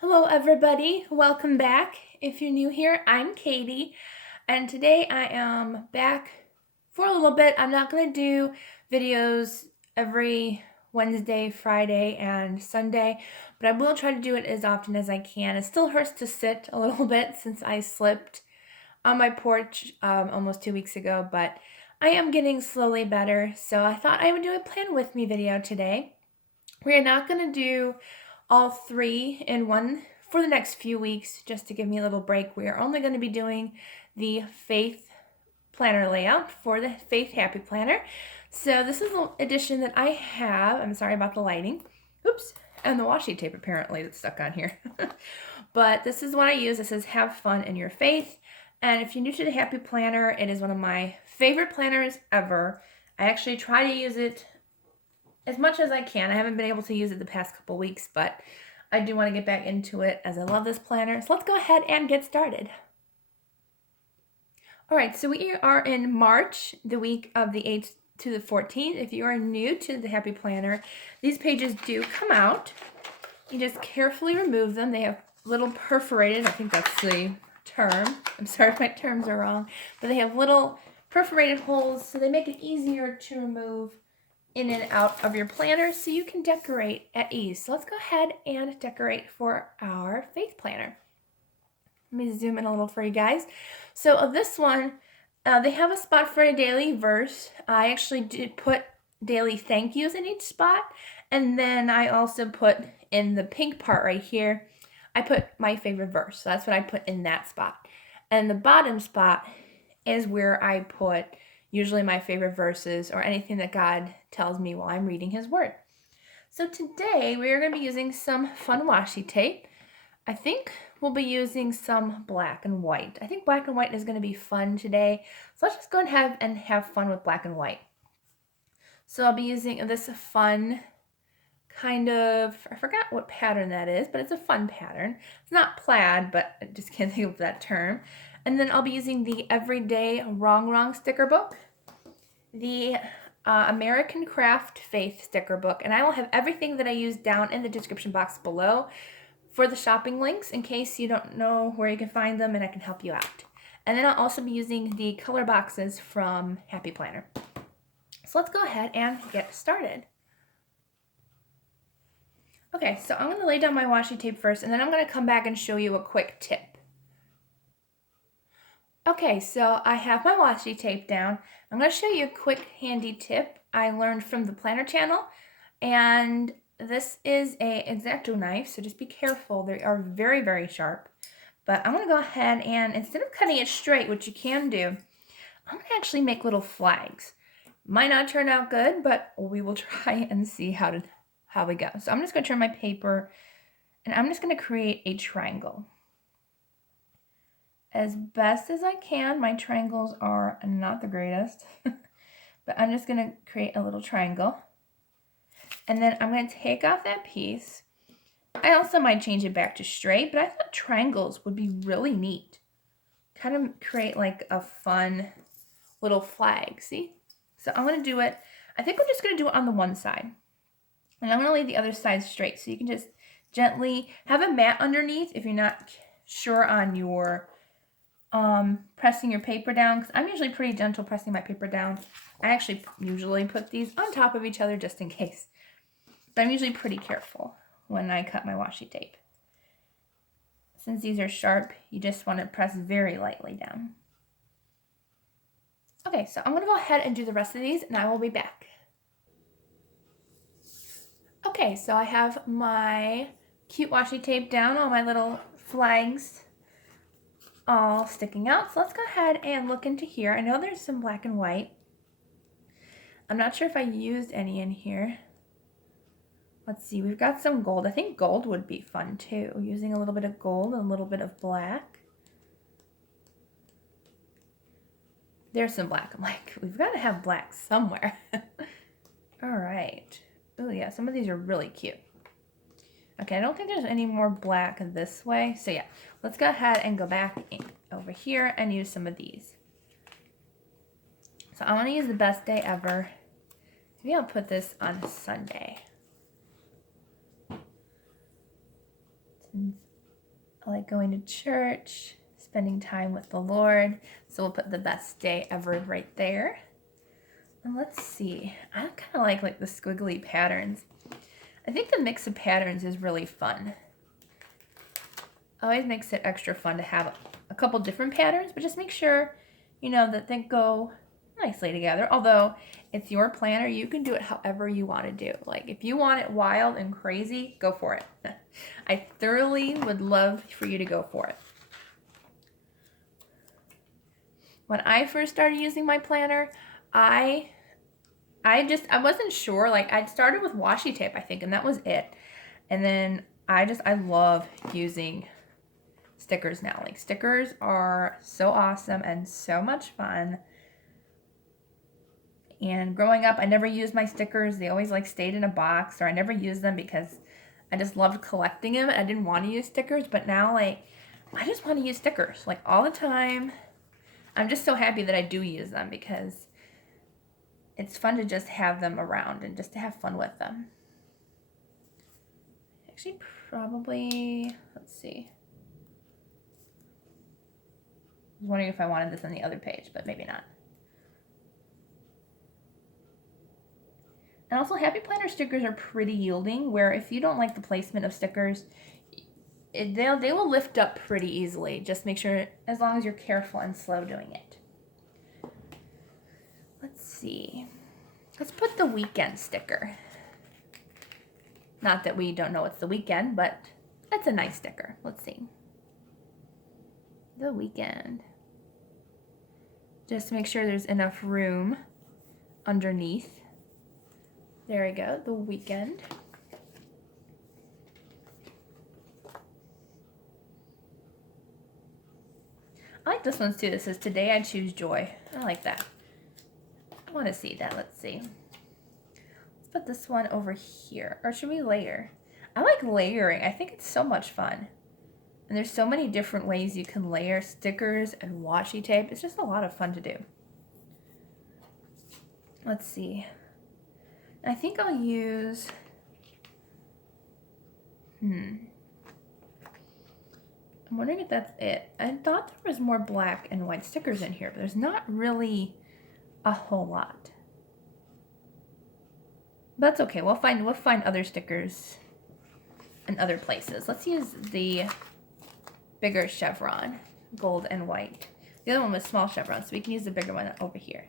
Hello everybody, welcome back. If you're new here, I'm Katie, and today I am back for a little bit. I'm not going to do videos every Wednesday, Friday, and Sunday, but I will try to do it as often as I can. It still hurts to sit a little bit since I slipped on my porch almost 2 weeks ago, but I am getting slowly better, so I thought I would do a plan with me video today. We're not going to do all three in one for the next few weeks just to give me a little break. We are only going to be doing the Faith Planner layout for the Faith Happy Planner. So this is the edition that I have. I'm sorry about the lighting. Oops. And the washi tape apparently that's stuck on here. But this is what I use. It says have fun in your faith. And if you're new to the Happy Planner, it is one of my favorite planners ever. I actually try to use it as much as I can. I haven't been able to use it the past couple weeks, but I do want to get back into it as I love this planner. So let's go ahead and get started. All right, so we are in March, the week of the 8th to the 14th. If you are new to the Happy Planner, these pages do come out. You just carefully remove them. They have little perforated, I think that's the term. I'm sorry if my terms are wrong, but they have little perforated holes, so they make it easier to remove in and out of your planner so you can decorate at ease. So let's go ahead and decorate for our faith planner. Let me zoom in a little for you guys. So this one, they have a spot for a daily verse. I actually did put daily thank yous in each spot, and then I also put in the pink part right here, I put my favorite verse. So that's what I put in that spot. And the bottom spot is where I put usually my favorite verses or anything that God tells me while I'm reading His Word. So today we are going to be using some fun washi tape. I think we'll be using some black and white. I think black and white is going to be fun today. So let's just go ahead and have fun with black and white. So I'll be using this fun kind of, I forgot what pattern that is, but it's a fun pattern. It's not plaid, but I just can't think of that term. And then I'll be using the Everyday Wrong sticker book, the American Craft Faith sticker book, and I will have everything that I use down in the description box below for the shopping links in case you don't know where you can find them and I can help you out. And then I'll also be using the color boxes from Happy Planner. So let's go ahead and get started. Okay, so I'm going to lay down my washi tape first, and then I'm going to come back and show you a quick tip. Okay, so I have my washi tape down. I'm going to show you a quick handy tip I learned from the Planner channel, and this is a X-Acto knife, so just be careful. They are very, very sharp. But I'm going to go ahead and instead of cutting it straight, which you can do, I'm going to actually make little flags. Might not turn out good, but we will try and see how we go. So I'm just going to turn my paper, and I'm just going to create a triangle. As best as I can, my triangles are not the greatest, but I'm just going to create a little triangle. And then I'm going to take off that piece. I also might change it back to straight, but I thought triangles would be really neat. Kind of create like a fun little flag, see? So I'm going to do it, I think we're just going to do it on the one side. And I'm going to leave the other side straight, so you can just gently have a mat underneath if you're not sure on your pressing your paper down, because I'm usually pretty gentle pressing my paper down. I actually usually put these on top of each other just in case. But I'm usually pretty careful when I cut my washi tape. Since these are sharp, you just want to press very lightly down. Okay, so I'm going to go ahead and do the rest of these, and I will be back. Okay, so I have my cute washi tape down, all my little flags all sticking out. So let's go ahead and look into here. I know there's some black and white. I'm not sure if I used any in here. Let's see, we've got some gold. I think gold would be fun too, using a little bit of gold and a little bit of black. There's some black. I'm like, we've got to have black somewhere. All right. Oh yeah, some of these are really cute. Okay, I don't think there's any more black this way. So yeah, let's go ahead and go back over here and use some of these. So I want to use the best day ever. Maybe I'll put this on Sunday. I like going to church, spending time with the Lord. So we'll put the best day ever right there. And let's see. I kind of like the squiggly patterns. I think the mix of patterns is really fun. Always makes it extra fun to have a couple different patterns, but just make sure, you know, that they go nicely together. Although it's your planner, you can do it however you want to do. Like if you want it wild and crazy, go for it. I thoroughly would love for you to go for it. When I first started using my planner, I wasn't sure. Like I started with washi tape, I think, and that was it. And then I love using stickers now. Like stickers are so awesome and so much fun. And growing up, I never used my stickers. They always like stayed in a box, or I never used them because I just loved collecting them. I didn't want to use stickers, but now like I just want to use stickers like all the time. I'm just so happy that I do use them because it's fun to just have them around and just to have fun with them. Actually, probably, let's see. I was wondering if I wanted this on the other page, but maybe not. And also, Happy Planner stickers are pretty yielding, where if you don't like the placement of stickers, they will lift up pretty easily. Just make sure, as long as you're careful and slow doing it. Let's see. Let's put the weekend sticker. Not that we don't know it's the weekend, but that's a nice sticker. Let's see. The weekend. Just to make sure there's enough room underneath. There we go, the weekend. I like this one too. This says, today I choose joy. I like that. I want to see that. Let's see. Let's put this one over here. Or should we layer? I like layering. I think it's so much fun. And there's so many different ways you can layer stickers and washi tape. It's just a lot of fun to do. Let's see. I think I'll use, I'm wondering if that's it. I thought there was more black and white stickers in here, but there's not really a whole lot. But that's okay. We'll find other stickers in other places. Let's use the bigger chevron, gold and white. The other one was small chevron, so we can use the bigger one over here.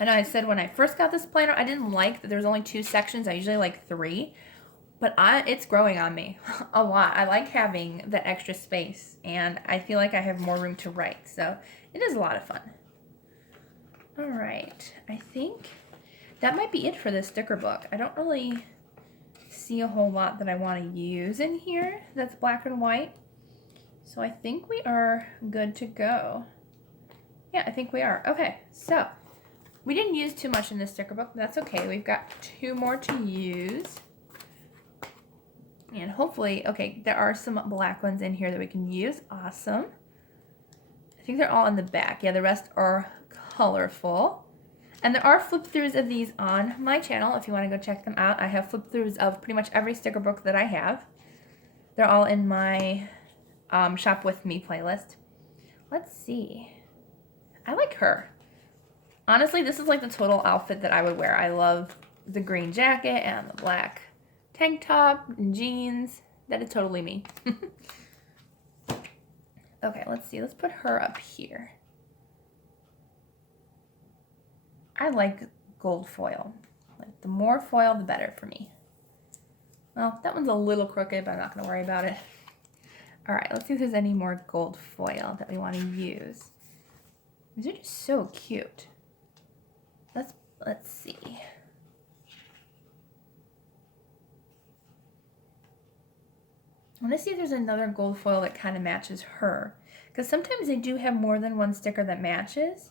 I know I said when I first got this planner, I didn't like that there was only 2 sections. I usually like 3, but it's growing on me a lot. I like having that extra space, and I feel like I have more room to write, so it is a lot of fun. All right, I think that might be it for this sticker book. I don't really see a whole lot that I want to use in here that's black and white, so I think we are good to go. Yeah, I think we are. Okay, so we didn't use too much in this sticker book, but that's okay. We've got 2 more to use. And hopefully, okay, there are some black ones in here that we can use. Awesome. I think they're all in the back. Yeah, the rest are colorful. And there are flip-throughs of these on my channel if you want to go check them out. I have flip-throughs of pretty much every sticker book that I have. They're all in my Shop With Me playlist. Let's see. I like her. Honestly, this is like the total outfit that I would wear. I love the green jacket and the black tank top and jeans. That is totally me. Okay, let's see. Let's put her up here. I like gold foil. Like the more foil, the better for me. Well, that one's a little crooked, but I'm not going to worry about it. All right, let's see if there's any more gold foil that we want to use. These are just so cute. Let's see. I want to see if there's another gold foil that kind of matches her. Because sometimes they do have more than one sticker that matches.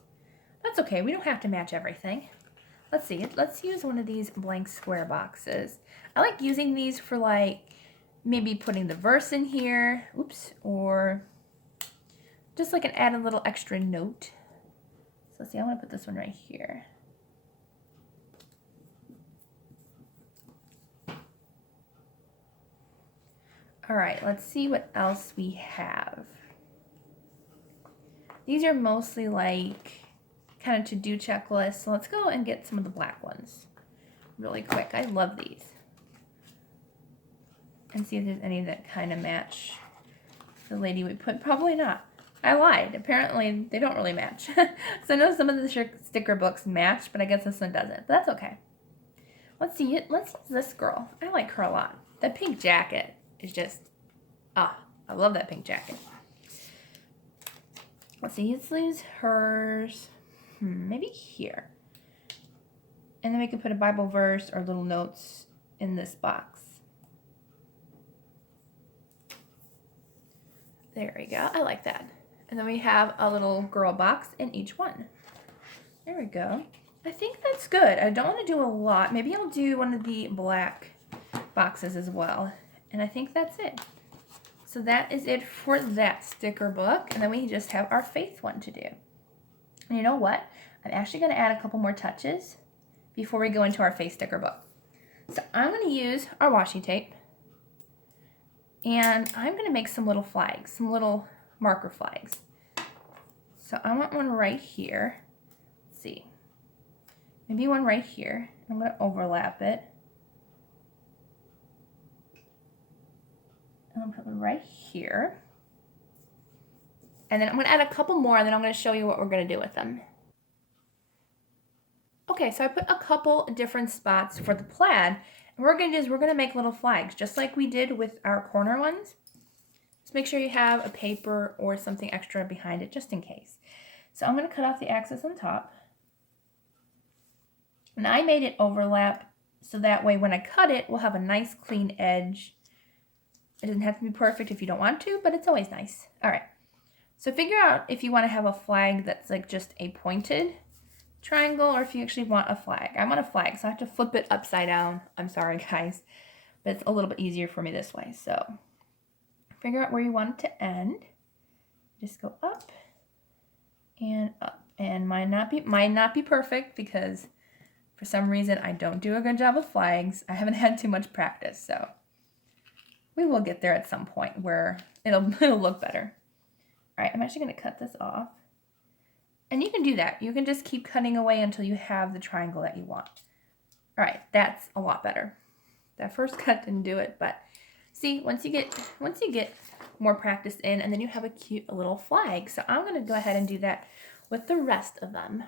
That's okay. We don't have to match everything. Let's see. Let's use one of these blank square boxes. I like using these for like maybe putting the verse in here. Oops. Or just like an added little extra note. So let's see. I want to put this one right here. All right, let's see what else we have. These are mostly like kind of to-do checklists. So let's go and get some of the black ones really quick. I love these. And see if there's any that kind of match the lady we put. Probably not. I lied. Apparently, they don't really match. So I know some of the sticker books match, but I guess this one doesn't. But that's okay. Let's see it. Let's use this girl. I like her a lot. That pink jacket is just, I love that pink jacket. Let's see. Let's use hers. Maybe here. And then we can put a Bible verse or little notes in this box. There we go. I like that. And then we have a little girl box in each one. There we go. I think that's good. I don't want to do a lot. Maybe I'll do one of the black boxes as well. And I think that's it. So that is it for that sticker book. And then we just have our faith one to do. And you know what? I'm actually going to add a couple more touches before we go into our faith sticker book. So I'm going to use our washi tape. And I'm going to make some little flags, some little marker flags. So I want one right here. Let's see. Maybe one right here. I'm going to overlap it. I'm going to put one right here. And then I'm going to add a couple more, and then I'm going to show you what we're going to do with them. Okay, so I put a couple different spots for the plaid. And what we're going to do is we're going to make little flags, just like we did with our corner ones. Just make sure you have a paper or something extra behind it, just in case. So I'm going to cut off the axis on top. And I made it overlap, so that way when I cut it, we'll have a nice clean edge. It doesn't have to be perfect if you don't want to, but it's always nice. All right, so figure out if you want to have a flag that's like just a pointed triangle, or if you actually want a flag. I want a flag, so I have to flip it upside down. I'm sorry, guys, but it's a little bit easier for me this way. So figure out where you want it to end. Just go up and up. And might not be perfect, because for some reason I don't do a good job of flags. I haven't had too much practice, so we will get there at some point where it'll look better. All right, I'm actually going to cut this off. And you can do that. You can just keep cutting away until you have the triangle that you want. All right, that's a lot better. That first cut didn't do it, but see, once you get more practice in, and then you have a cute little flag. So I'm going to go ahead and do that with the rest of them.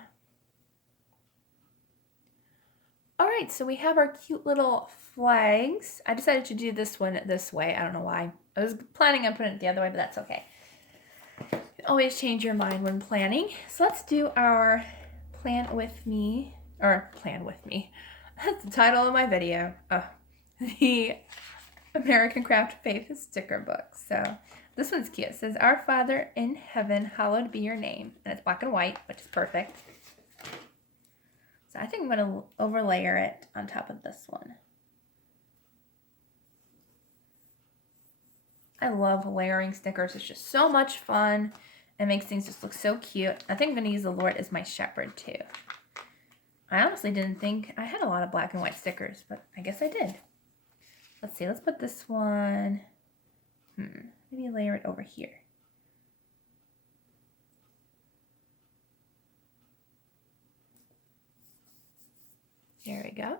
All right, so we have our cute little flags. I decided to do this one this way. I don't know why. I was planning on putting it the other way, but that's okay. Always change your mind when planning. So let's do our plan with me. That's the title of my video. The American Craft Faith sticker book. So this one's cute. It says, "Our Father in heaven, hallowed be your name." And it's black and white, which is perfect. So I think I'm going to overlayer it on top of this one. I love layering stickers. It's just so much fun. It makes things just look so cute. I think I'm going to use the Lord as my shepherd too. I honestly didn't think I had a lot of black and white stickers, but I guess I did. Let's see. Let's put this one. Maybe layer it over here. There we go.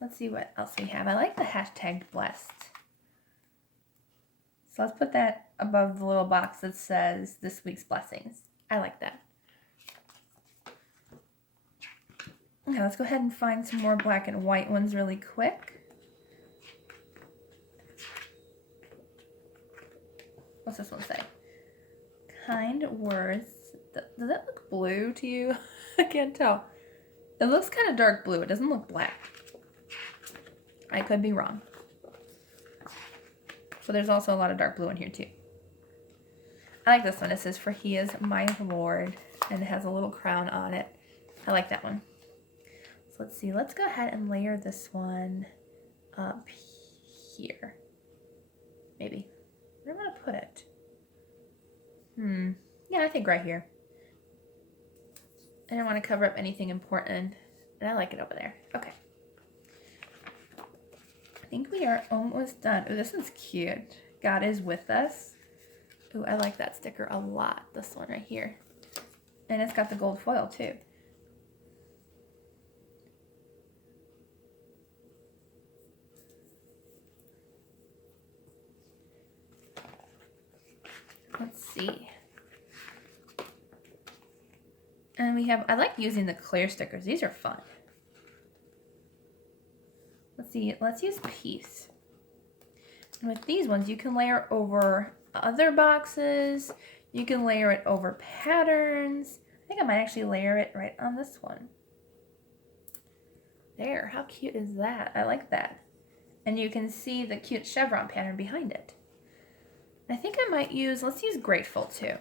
Let's see what else we have. I like the hashtag blessed. So let's put that above the little box that says this week's blessings. I like that. Okay, let's go ahead and find some more black and white ones really quick. What's this one say? Kind words. Does that look blue to you? I can't tell. It looks kind of dark blue. It doesn't look black. I could be wrong. But there's also a lot of dark blue in here too. I like this one. It says, "For he is my Lord," and it has a little crown on it. I like that one. So let's see. Let's go ahead and layer this one up here. Maybe. Where do I want to put it? Yeah, I think right here. I don't want to cover up anything important, and I like it over there. Okay. think we are almost done. Oh, this one's cute. God is with us. Oh, I like that sticker a lot. This one right here. And it's got the gold foil too. Let's see. And we have, I like using the clear stickers. These are fun. Let's see, let's use peace. And with these ones, you can layer over other boxes. You can layer it over patterns. I think I might actually layer it right on this one. There, how cute is that? I like that. And you can see the cute chevron pattern behind it. I think I might use, let's use grateful too.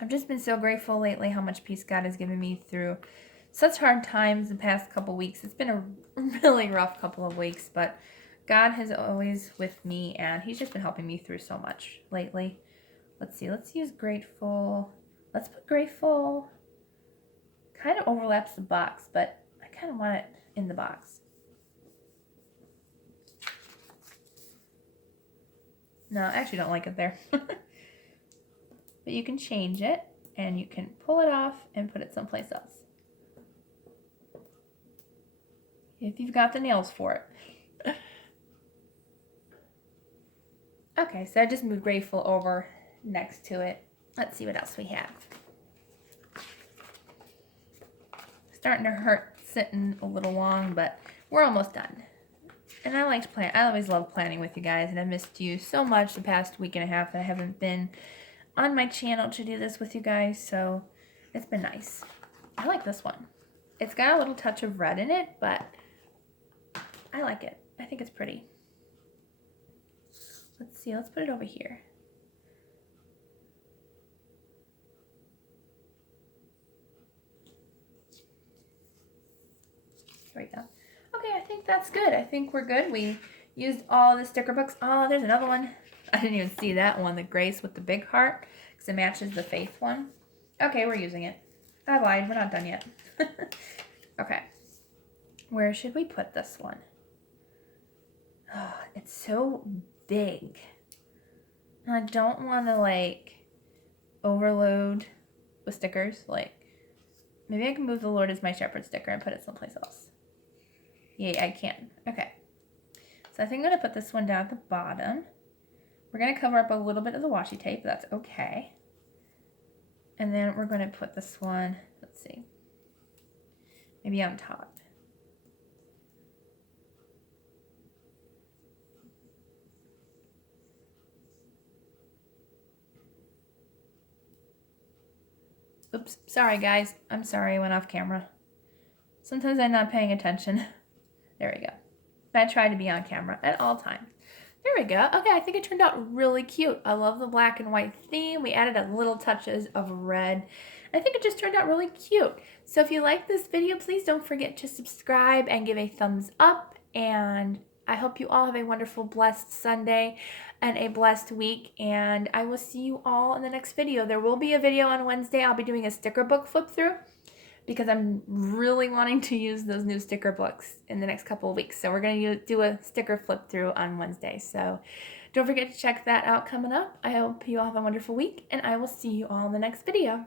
I've just been so grateful lately how much peace God has given me through such hard times the past couple weeks. It's been a really rough couple of weeks, but God has always with me, and he's just been helping me through so much lately. Let's see, let's use grateful. Let's put grateful. Kind of overlaps the box, but I kind of want it in the box. No, I actually don't like it there. But you can change it, and you can pull it off and put it someplace else. If you've got the nails for it. Okay, so I just moved grateful over next to it. Let's see what else we have. Starting to hurt sitting a little long, but we're almost done. And I liked planning. I always love planning with you guys, and I missed you so much the past week and a half that I haven't been on my channel to do this with you guys, so it's been nice. I like this one. It's got a little touch of red in it, but I like it. I think it's pretty. Let's see, let's put it over here. There we go. Okay, I think that's good. I think we're good. We used all the sticker books. Oh, there's another one. I didn't even see that one, the Grace with the big heart, because it matches the Faith one. Okay, we're using it. I lied. We're not done yet. Okay. Where should we put this one? Oh, it's so big. And I don't want to, like, overload with stickers. Like, maybe I can move the Lord is my shepherd sticker and put it someplace else. Yeah, I can. Okay. So I think I'm going to put this one down at the bottom. We're going to cover up a little bit of the washi tape. That's okay. And then we're going to put this one, let's see, maybe on top. Oops, sorry guys. I'm sorry I went off camera. Sometimes I'm not paying attention. There we go. But I try to be on camera at all times. There we go. Okay, I think it turned out really cute. I love the black and white theme. We added a little touches of red. I think it just turned out really cute. So if you like this video, please don't forget to subscribe and give a thumbs up. And I hope you all have a wonderful, blessed Sunday and a blessed week. And I will see you all in the next video. There will be a video on Wednesday. I'll be doing a sticker book flip through, because I'm really wanting to use those new sticker books in the next couple of weeks. So we're going to do a sticker flip through on Wednesday. So don't forget to check that out coming up. I hope you all have a wonderful week, and I will see you all in the next video.